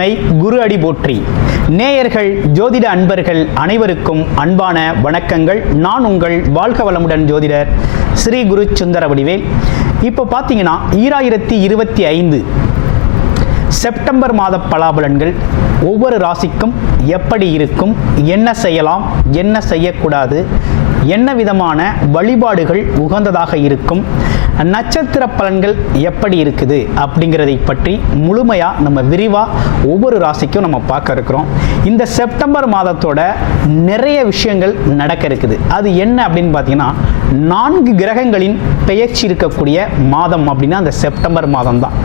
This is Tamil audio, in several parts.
துணை, குரு அடி போற்றி. நேயர்கள், ஜோதிட அன்பர்கள் அனைவருக்கும் அன்பான வணக்கங்கள். நான் உங்கள் வாழ்க வளமுடன் ஜோதிடர் ஸ்ரீ குரு சுந்தர வடிவேல். இப்போ பார்த்தீங்கன்னா 2025 செப்டம்பர் மாத பலாபலன்கள் ஒவ்வொரு ராசிக்கும் எப்படி இருக்கும், என்ன செய்யலாம், என்ன செய்யக்கூடாது, என்ன விதமான வழிபாடுகள் உகந்ததாக இருக்கும், நட்சத்திர பலன்கள் எப்படி இருக்குது அப்படிங்கிறதை பற்றி முழுமையாக நம்ம விரிவாக ஒவ்வொரு ராசிக்கும் நம்ம பார்க்க இருக்கிறோம். இந்த செப்டம்பர் மாதத்தோட நிறைய விஷயங்கள் நடக்க இருக்குது. அது என்ன அப்படின்னு பார்த்தீங்கன்னா, 4 கிரகங்களின் பெயர்ச்சி இருக்கக்கூடிய மாதம் அப்படின்னா அந்த செப்டம்பர் மாதம் தான்.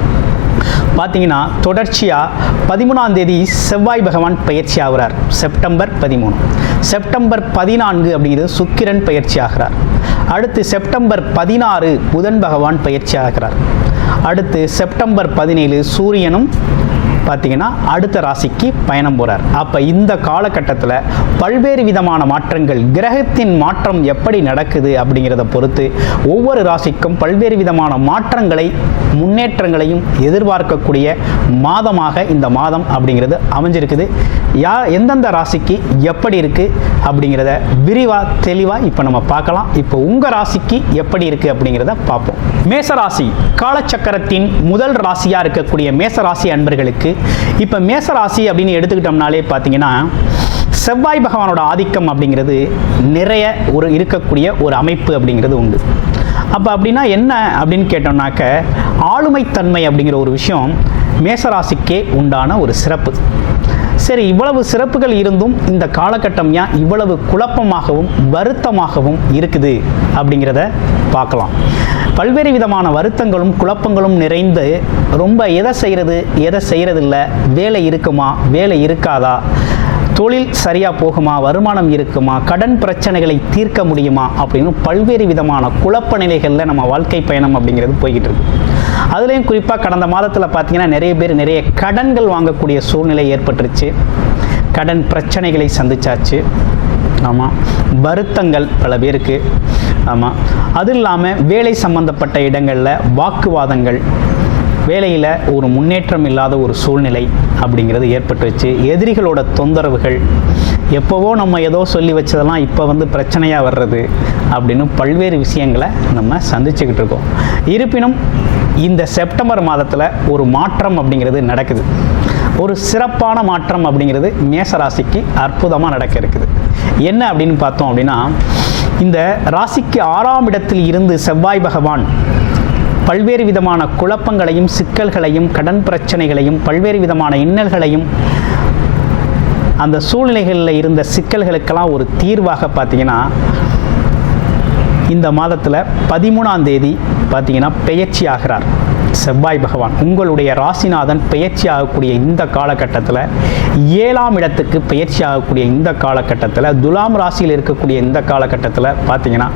பார்த்தீங்கன்னா தொடர்ச்சியாக 13ஆம் தேதி செவ்வாய் பகவான் பயிற்சி ஆகிறார், செப்டம்பர் 13. செப்டம்பர் 14 அப்படிங்கிறது சுக்கிரன் பயிற்சி ஆகிறார். அடுத்து செப்டம்பர் 16 புதன் பகவான் பயிற்சி ஆகிறார். அடுத்து செப்டம்பர் 17 சூரியனும் பார்த்தீங்கன்னா அடுத்த ராசிக்கு பயணம் போகிறார். அப்போ இந்த காலகட்டத்தில் பல்வேறு விதமான மாற்றங்கள், கிரகத்தின் மாற்றம் எப்படி நடக்குது அப்படிங்கிறத பொறுத்து ஒவ்வொரு ராசிக்கும் பல்வேறு விதமான மாற்றங்களை, முன்னேற்றங்களையும் எதிர்பார்க்கக்கூடிய மாதமாக இந்த மாதம் அப்படிங்கிறது அமைஞ்சிருக்குது. எந்தெந்த ராசிக்கு எப்படி இருக்குது அப்படிங்கிறத விரிவாக தெளிவாக இப்போ நம்ம பார்க்கலாம். இப்போ உங்கள் ராசிக்கு எப்படி இருக்குது அப்படிங்கிறத பார்ப்போம். மேசராசி காலச்சக்கரத்தின் முதல் ராசியாக இருக்கக்கூடிய மேசராசி அன்பர்களுக்கு இப்போ மேசராசி அப்படின்னு எடுத்துக்கிட்டோம்னாலே பார்த்தீங்கன்னா செவ்வாய் பகவானோட ஆதிக்கம் அப்படிங்கிறது நிறைய இருக்கக்கூடிய ஒரு அமைப்பு அப்படிங்கிறது உண்டு. அப்போ அப்படின்னா என்ன அப்படின்னு கேட்டோம்னாக்க, ஆளுமைத்தன்மை அப்படிங்கிற ஒரு விஷயம் மேசராசிக்கே உண்டான ஒரு சிறப்பு. சரி, இவ்வளவு சிறப்புகள் இருந்தும் இந்த காலகட்டம் ஏன் இவ்வளவு குழப்பமாகவும் வருத்தமாகவும் இருக்குது அப்படிங்கிறத பார்க்கலாம். பல்வேறு விதமான வருத்தங்களும் குழப்பங்களும் நிறைந்து ரொம்ப எதை செய்கிறது, வேலை இருக்குமா, வேலை இருக்காதா, தொழில் சரியாக போகுமா, வருமானம் இருக்குமா, கடன் பிரச்சனைகளை தீர்க்க முடியுமா அப்படின்னு பல்வேறு விதமான குழப்ப நிலைகளில் நம்ம வாழ்க்கை பயணம் அப்படிங்கிறது போய்கிட்டு இருக்கு. அதுலேயும் குறிப்பாக கடந்த மாதத்தில் பார்த்தீங்கன்னா நிறைய பேர் நிறைய கடன்கள் வாங்கக்கூடிய சூழ்நிலை ஏற்பட்டுருச்சு. கடன் பிரச்சனைகளை சந்திச்சாச்சு. ஆமாம், வருத்தங்கள் பல பேருக்கு. ஆமாம், அது இல்லாமல் வேலை சம்பந்தப்பட்ட இடங்களில் வாக்குவாதங்கள், வேலையில் ஒரு முன்னேற்றம் இல்லாத ஒரு சூழ்நிலை அப்படிங்கிறது ஏற்பட்டுருச்சு. எதிரிகளோட தொந்தரவுகள், எப்போவோ நம்ம ஏதோ சொல்லி வச்சதெல்லாம் இப்போ பிரச்சனையாக வர்றது அப்படின்னு பல்வேறு விஷயங்களை நம்ம சந்திச்சுக்கிட்டு இருக்கோம். இருப்பினும் இந்த செப்டம்பர் மாதத்தில் ஒரு மாற்றம் அப்படிங்கிறது நடக்குது. ஒரு சிறப்பான மாற்றம் அப்படிங்கிறது மேசராசிக்கு அற்புதமாக நடக்க இருக்குது. என்ன அப்படின்னு பார்த்தோம் அப்படின்னா, இந்த ராசிக்கு 6ஆம் இடத்தில் இருந்து செவ்வாய் பகவான் பல்வேறு விதமான குழப்பங்களையும் சிக்கல்களையும் கடன் பிரச்சனைகளையும் பல்வேறு விதமான இன்னல்களையும் அந்த சூழ்நிலைகளில் இருந்த சிக்கல்களுக்கெல்லாம் ஒரு தீர்வாக பார்த்தீங்கன்னா இந்த மாதத்தில் 13ஆம் தேதி பார்த்தீங்கன்னா பெயர்ச்சி ஆகிறார் செவ்வாய் பகவான். உங்களுடைய ராசிநாதன் பெயர்ச்சி ஆகக்கூடிய இந்த காலகட்டத்தில் 7ஆம் இடத்துக்கு பெயர்ச்சி ஆகக்கூடிய இந்த காலகட்டத்தில் துலாம் ராசியில் இருக்கக்கூடிய இந்த காலகட்டத்தில் பார்த்தீங்கன்னா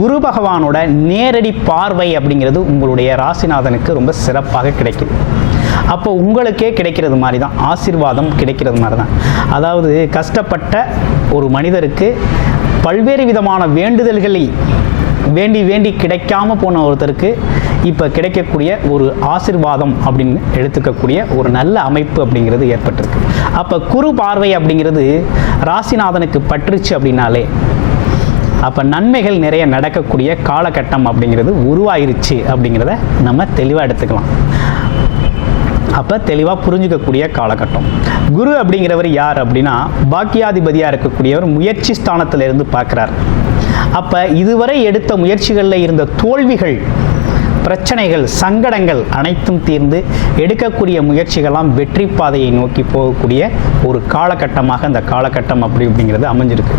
குரு பகவானோட நேரடி பார்வை அப்படிங்கிறது உங்களுடைய ராசிநாதனுக்கு ரொம்ப சிறப்பாக கிடைக்குது. அப்போ உங்களுக்கே கிடைக்கிறது மாதிரி தான், ஆசீர்வாதம் கிடைக்கிறது மாதிரி தான். அதாவது கஷ்டப்பட்ட ஒரு மனிதருக்கு பல்வேறு விதமான வேண்டுதல்களை வேண்டி கிடைக்காம போன ஒருத்தருக்கு இப்போ கிடைக்கக்கூடிய ஒரு ஆசீர்வாதம் அப்படின்னு எடுத்துக்கக்கூடிய ஒரு நல்ல அமைப்பு அப்படிங்கிறது ஏற்பட்டிருக்கு. அப்போ குரு பார்வை அப்படிங்கிறது ராசிநாதனுக்கு பற்றுச்சு அப்படின்னாலே அப்போ நன்மைகள் நிறைய நடக்கக்கூடிய காலகட்டம் அப்படிங்கிறது உருவாயிருச்சு அப்படிங்கிறத நம்ம தெளிவாக எடுத்துக்கலாம். அப்போ தெளிவாக புரிஞ்சுக்கக்கூடிய காலகட்டம். குரு அப்படிங்கிறவர் யார் அப்படின்னா பாக்கியாதிபதியாக இருக்கக்கூடியவர் முயற்சி ஸ்தானத்திலிருந்து பார்க்குறார். அப்போ இதுவரை எடுத்த முயற்சிகளில் இருந்த தோல்விகள், பிரச்சனைகள், சங்கடங்கள் அனைத்தும் தீர்ந்து எடுக்கக்கூடிய முயற்சிகள்லாம் வெற்றி பாதையை நோக்கி போகக்கூடிய ஒரு காலகட்டமாக இந்த காலகட்டம் அப்படிங்கிறது அமைஞ்சிருக்கு.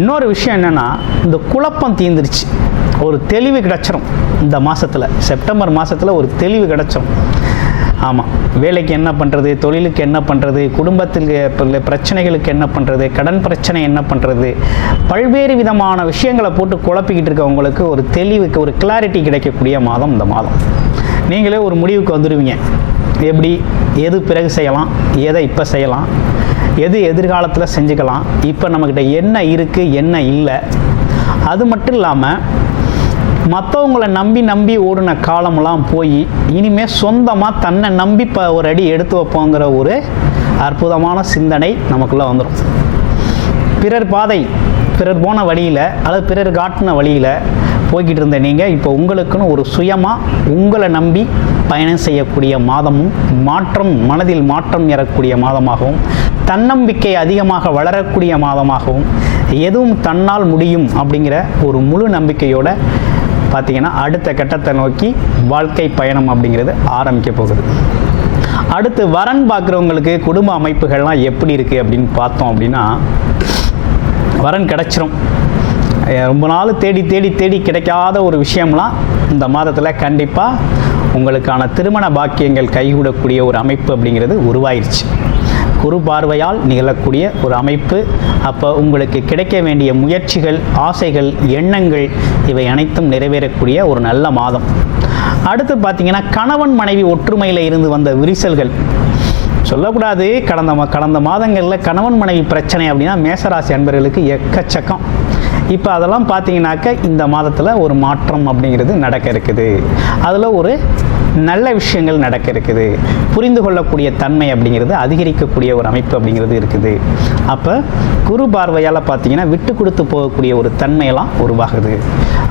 இன்னொரு விஷயம் என்னென்னா, இந்த குழப்பம் தீர்ந்துருச்சு, ஒரு தெளிவு கிடச்சிரும். இந்த மாதத்தில் செப்டம்பர் மாதத்தில் ஒரு தெளிவு கிடச்சிரும். ஆமாம், வேலைக்கு என்ன பண்ணுறது, தொழிலுக்கு என்ன பண்ணுறது, குடும்பத்தில் பிரச்சனைகளுக்கு என்ன பண்ணுறது, கடன் பிரச்சனை என்ன பண்ணுறது, பல்வேறு விதமான விஷயங்களை போட்டு குழப்பிக்கிட்டு இருக்கவங்களுக்கு ஒரு தெளிவுக்கு ஒரு கிளாரிட்டி கிடைக்கக்கூடிய மாதம் இந்த மாதம். நீங்களே ஒரு முடிவுக்கு வந்துடுவீங்க. எப்படி, எது பிறகு செய்யலாம், எதை இப்போ செய்யலாம், எது எதிர்காலத்தில் செஞ்சுக்கலாம், இப்போ நம்மக்கிட்ட என்ன இருக்குது என்ன இல்லை. அது மட்டும் இல்லாமல் மற்றவங்களை நம்பி ஓடின காலமெல்லாம் போய் இனிமேல் சொந்தமாக தன்னை நம்பி ஒரு அடி எடுத்து வைப்போங்கிற ஒரு அற்புதமான சிந்தனை நமக்குள்ளே வந்துடும். பிறர் பாதை, பிறர் போன வழியில் அல்லது பிறர் காட்டின வழியில் போய்கிட்டு இருந்த நீங்கள் இப்போ உங்களுக்குன்னு ஒரு சுயமாக உங்களை நம்பி பயணம் செய்யக்கூடிய மாதமும், மனதில் மாற்றம் ஏறக்கூடிய மாதமாகவும், தன்னம்பிக்கை அதிகமாக வளரக்கூடிய மாதமாகவும், எதுவும் தன்னால் முடியும் அப்படிங்கிற ஒரு முழு நம்பிக்கையோட பார்த்திங்கன்னா அடுத்த கட்டத்தை நோக்கி வாழ்க்கை பயணம் அப்படிங்கிறது ஆரம்பிக்க போகுது. அடுத்து வரன் பார்க்குறவங்களுக்கு குடும்ப அமைப்புகள்லாம் எப்படி இருக்குது அப்படின்னு பார்த்தோம் அப்படின்னா, வரன் கிடச்சிரும். ரொம்ப நாள் தேடி தேடி தேடி கிடைக்காத ஒரு விஷயம்லாம் இந்த மாதத்தில் கண்டிப்பாக உங்களுக்கான திருமண பாக்கியங்கள் கைகூடக்கூடிய ஒரு அமைப்பு அப்படிங்கிறது உருவாயிருச்சு. குரு பார்வையால் நிகழக்கூடிய ஒரு அமைப்பு. அப்போ உங்களுக்கு கிடைக்க வேண்டிய முயற்சிகள், ஆசைகள், எண்ணங்கள் இவை அனைத்தும் நிறைவேறக்கூடிய ஒரு நல்ல மாதம். அடுத்து பார்த்திங்கன்னா கணவன் மனைவி ஒற்றுமையில் இருந்து வந்த விரிசல்கள் சொல்லக்கூடாது. கடந்த மாதங்களில் கணவன் மனைவி பிரச்சனை அப்படின்னா மேசராசி அன்பர்களுக்கு எக்கச்சக்கம். இப்போ அதெல்லாம் பார்த்தீங்கன்னாக்க இந்த மாதத்தில் ஒரு மாற்றம் அப்படிங்கிறது நடக்க இருக்குது. அதில் ஒரு நல்ல விஷயங்கள் நடக்க இருக்குது. புரிந்து கொள்ளக்கூடிய தன்மை அப்படிங்கிறது அதிகரிக்கக்கூடிய ஒரு அமைப்பு அப்படிங்கிறது இருக்குது. அப்போ குரு பார்வையால் பார்த்தீங்கன்னா விட்டு கொடுத்து போகக்கூடிய ஒரு தன்மையெல்லாம் உருவாகுது.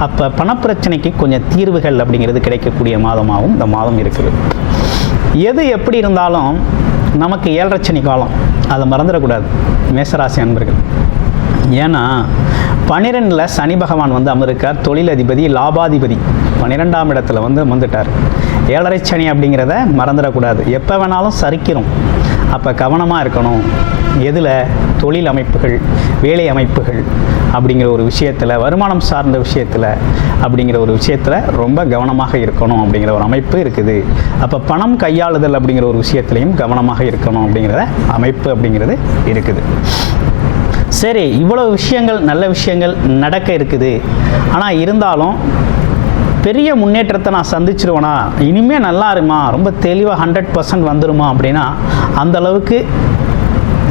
அப்போ பணப்பிரச்சனைக்கு கொஞ்சம் தீர்வுகள் அப்படிங்கிறது கிடைக்கக்கூடிய மாதமாகவும் இந்த மாதம் இருக்குது. எது எப்படி இருந்தாலும் நமக்கு 7.5 சனி காலம், அதை மறந்துடக்கூடாது மேசராசி அன்பர்கள். ஏன்னா 12ல் சனி பகவான் வந்து அமர்க்கார். தொழிலதிபதி, லாபாதிபதி 12ஆம் இடத்துல வந்துட்டார். 7.5 சனி அப்படிங்கிறத மறந்துடக்கூடாது. எப்போ வேணாலும் சரிக்கிறோம். அப்போ கவனமாக இருக்கணும். எதில்? தொழில் அமைப்புகள், வேலை அமைப்புகள் அப்படிங்கிற ஒரு விஷயத்தில், வருமானம் சார்ந்த விஷயத்தில் அப்படிங்கிற ஒரு விஷயத்தில் ரொம்ப கவனமாக இருக்கணும் அப்படிங்கிற ஒரு அமைப்பு இருக்குது. அப்போ பணம் கையாளுதல் அப்படிங்கிற ஒரு விஷயத்துலையும் கவனமாக இருக்கணும் அப்படிங்கிற அமைப்பு அப்படிங்கிறது இருக்குது. சரி, இவ்வளோ விஷயங்கள், நல்ல விஷயங்கள் நடக்க இருக்குது. ஆனால் இருந்தாலும் பெரிய முன்னேற்றத்தை நான் சந்திச்சிருவேனா, இனிமேல் நல்லா இருமா, ரொம்ப தெளிவாக 100% வந்துடுமா அப்படின்னா அந்தளவுக்கு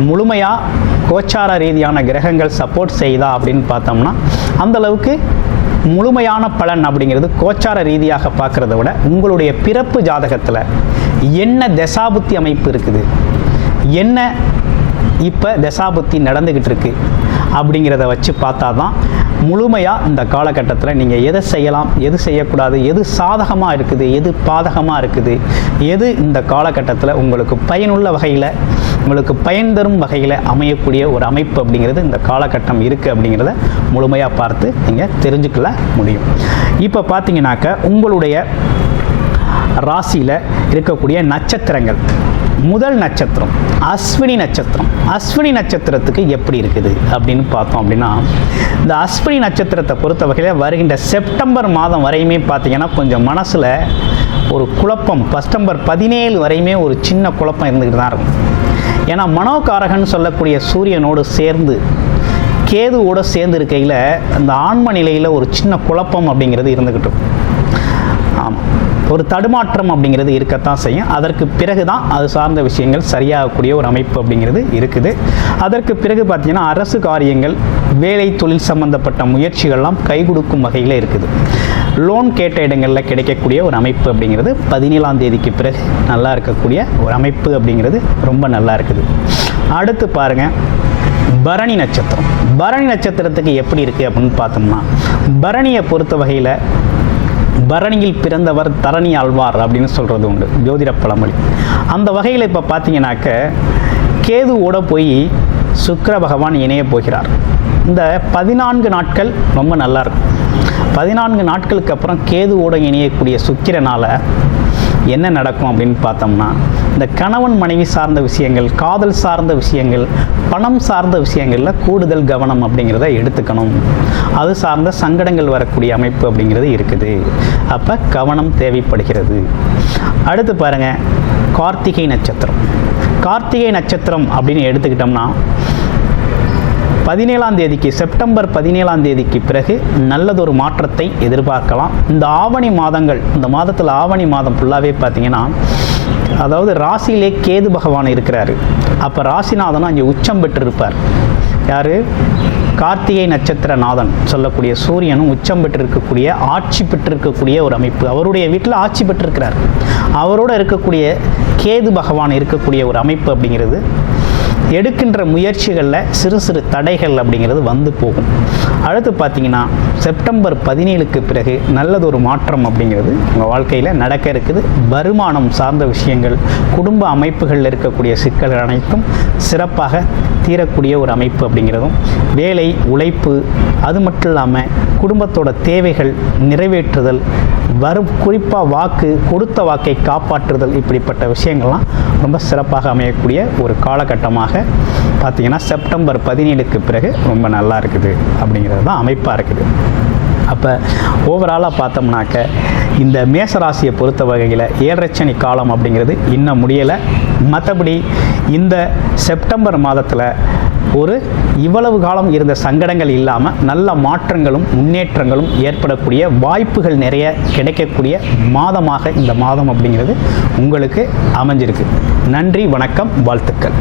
முழுமையாக கோச்சார ரீதியான கிரகங்கள் சப்போர்ட் செய்தா அப்படின்னு பார்த்தோம்னா அந்தளவுக்கு முழுமையான பலன் அப்படிங்கிறது கோச்சார ரீதியாக பார்க்குறத விட உங்களுடைய பிறப்பு ஜாதகத்தில் என்ன தசாபுத்தி அமைப்பு இருக்குது, என்ன இப்போ தசாபுத்தி நடந்துக்கிட்டு இருக்கு அப்படிங்கிறத வச்சு பார்த்தா தான் முழுமையாக இந்த காலகட்டத்தில் நீங்கள் எதை செய்யலாம், எது செய்யக்கூடாது, எது சாதகமாக இருக்குது, எது பாதகமாக இருக்குது, எது இந்த காலகட்டத்தில் உங்களுக்கு பயனுள்ள வகையில், உங்களுக்கு பயன் தரும் வகையில் அமையக்கூடிய ஒரு அமைப்பு அப்படிங்கிறது இந்த காலகட்டம் இருக்குது அப்படிங்கிறத முழுமையாக பார்த்து நீங்கள் தெரிஞ்சுக்கொள்ள முடியும். இப்போ பார்த்தீங்கன்னாக்க உங்களுடைய ராசியில் இருக்கக்கூடிய நட்சத்திரங்கள், முதல் நட்சத்திரம் அஸ்வினி நட்சத்திரம். அஸ்வினி நட்சத்திரத்துக்கு எப்படி இருக்குது அப்படின்னு பார்த்தோம் அப்படின்னா, இந்த அஸ்வினி நட்சத்திரத்தை பொறுத்த வகையில் வருகின்ற செப்டம்பர் மாதம் வரையுமே பார்த்தீங்கன்னா கொஞ்சம் மனசில் ஒரு குழப்பம், செப்டம்பர் 17 வரையுமே ஒரு சின்ன குழப்பம் இருந்துக்கிட்டு தான் இருக்கும். ஏன்னா மனோகாரகன் சொல்லக்கூடிய சூரியனோடு சேர்ந்து கேதுவோடு சேர்ந்து இருக்கையில் அந்த ஆன்ம நிலையில் ஒரு சின்ன குழப்பம் அப்படிங்கிறது இருந்துக்கிட்டு இருக்கும். ஆமாம், ஒரு தடுமாற்றம் அப்படிங்கிறது இருக்கத்தான் செய்யும். அதற்கு பிறகு தான் அது சார்ந்த விஷயங்கள் சரியாகக்கூடிய ஒரு அமைப்பு அப்படிங்கிறது இருக்குது. அதற்கு பிறகு பார்த்தீங்கன்னா அரசு காரியங்கள், வேலை தொழில் சம்பந்தப்பட்ட முயற்சிகள்லாம் கை கொடுக்கும் வகையில் இருக்குது. லோன் கேட்ட இடங்களில் கிடைக்கக்கூடிய ஒரு அமைப்பு அப்படிங்கிறது 17ஆம் தேதிக்கு பிறகு நல்லா இருக்கக்கூடிய ஒரு அமைப்பு அப்படிங்கிறது ரொம்ப நல்லா இருக்குது. அடுத்து பாருங்கள் பரணி நட்சத்திரம். பரணி நட்சத்திரத்துக்கு எப்படி இருக்குது அப்படின்னு பார்த்தோம்னா, பரணியை பொறுத்த வகையில் பரணியில் பிறந்தவர் தரணி ஆழ்வார் அப்படின்னு சொல்கிறது உண்டு ஜோதிட பழமொழி. அந்த வகையில் இப்போ பார்த்தீங்கன்னாக்க கேதுவோட போய் சுக்கிர பகவான் இணைய போகிறார். இந்த 14 நாட்கள் ரொம்ப நல்லாயிருக்கும். 14 நாட்களுக்கு அப்புறம் கேதுவோட இணையக்கூடிய சுக்கிரனால் என்ன நடக்கும் அப்படின்னு பார்த்தோம்னா, இந்த கணவன் மனைவி சார்ந்த விஷயங்கள், காதல் சார்ந்த விஷயங்கள், பணம் சார்ந்த விஷயங்களில் கூடுதல் கவனம் அப்படிங்கிறத எடுத்துக்கணும். அது சார்ந்த சங்கடங்கள் வரக்கூடிய அமைப்பு அப்படிங்கிறது இருக்குது. அப்போ கவனம் தேவைப்படுகிறது. அடுத்து பாருங்கள் கார்த்திகை நட்சத்திரம். கார்த்திகை நட்சத்திரம் அப்படின்னு எடுத்துக்கிட்டோம்னா 17ஆம் தேதிக்கு, செப்டம்பர் 17ஆம் தேதிக்கு பிறகு நல்லதொரு மாற்றத்தை எதிர்பார்க்கலாம். இந்த ஆவணி மாதங்கள், இந்த மாதத்தில் ஆவணி மாதம் ஃபுல்லாகவே பார்த்தீங்கன்னா, அதாவது ராசியிலே கேது பகவான் இருக்கிறாரு. அப்போ ராசிநாதனும் அங்கே உச்சம் பெற்றிருப்பார். யார்? கார்த்திகை நட்சத்திரநாதன் சொல்லக்கூடிய சூரியனும் உச்சம் பெற்றிருக்கக்கூடிய ஆட்சி பெற்றிருக்கக்கூடிய ஒரு அமைப்பு. அவருடைய வீட்டில் ஆட்சி பெற்றிருக்கிறார். அவரோடு இருக்கக்கூடிய கேது பகவான் இருக்கக்கூடிய ஒரு அமைப்பு அப்படிங்கிறது எடுக்கின்ற முயற்சிகளில் சிறு சிறு தடைகள் அப்படிங்கிறது வந்து போகும். அடுத்து பார்த்தீங்கன்னா செப்டம்பர் 17க்கு பிறகு நல்லதொரு மாற்றம் அப்படிங்கிறது உங்கள் வாழ்க்கையில் நடக்க இருக்குது. வருமானம் சார்ந்த விஷயங்கள், குடும்ப அமைப்புகளில் இருக்கக்கூடிய சிக்கல்கள் அனைத்தும் சிறப்பாக தீரக்கூடிய ஒரு அமைப்பு அப்படிங்கிறதும், வேலை உழைப்பு, அது மட்டும் இல்லாமல் குடும்பத்தோட தேவைகள் நிறைவேற்றுதல், குறிப்பாக வாக்கு கொடுத்த வாக்கை காப்பாற்றுதல், இப்படிப்பட்ட விஷயங்கள்லாம் ரொம்ப சிறப்பாக அமையக்கூடிய ஒரு காலகட்டமாக பார்த்தீங்கன்னா செப்டம்பர் 17க்கு பிறகு ரொம்ப நல்லா இருக்குது அப்படிங்கிறது தான் அமைப்பாக இருக்குது. அப்போ ஓவராலாக பார்த்தோம்னாக்க இந்த மேசராசியை பொறுத்த வகையில் 7 சனி காலம் அப்படிங்கிறது இன்னும் முடியலை. மற்றபடி இந்த செப்டம்பர் மாதத்தில் இவ்வளவு காலம் இருந்த சங்கடங்கள் இல்லாமல் நல்ல மாற்றங்களும் முன்னேற்றங்களும் ஏற்படக்கூடிய வாய்ப்புகள் நிறைய கிடைக்கக்கூடிய மாதமாக இந்த மாதம் அப்படிங்கிறது உங்களுக்கு அமைஞ்சிருக்கு. நன்றி, வணக்கம், வாழ்த்துக்கள்.